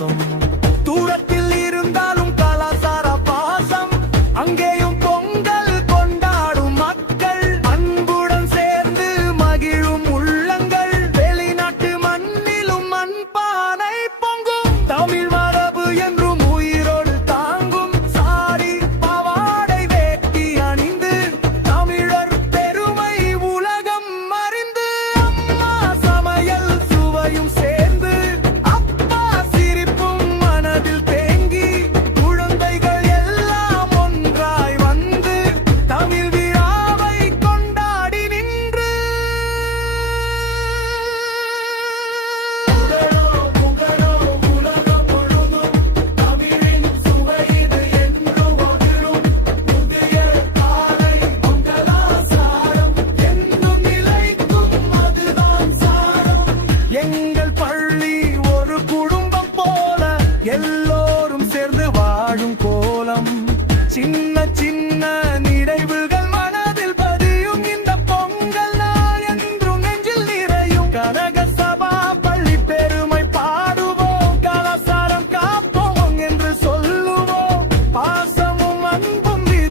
பாசம். தூரத்தில் இருந்தாலும் கலாசார பாசம், அங்கேயும் பொங்கல் கொண்டாடும் மக்கள், அன்புடன் சேர்ந்து மகிழும் உள்ளங்கள், வெளிநாட்டு மண்ணிலும் மண்பானை பொங்கும். தமிழ் மரபு என்றும் உயிரோடு தாங்கும். சாரி பாவாடை வேட்டி அணிந்து தமிழர் பெருமை உலகம் அறிந்து, அம்மா சமையல் சுவையும் சேர்ந்து, அப்பா சிரிப்பும் மனதில் தேங்கி, குழந்தைகள் எல்லாம் ஒன்றாய் வந்து தமிழ் விழாவை கொண்டாடி நின்று. புகழோ உலகம் முழுதும் தமிழின் சுவை இது என்று ஒதிரும். புதிய காலை பொங்கலாசாரம் என்றும் நிலைக்கும், அதுதான் சாரம். எங்கள் பள்ளி ஒரு குடும்பம் போல, எல்லோரும் சேர்ந்து வாழும் கோலம். சின்ன சின்ன நினைவு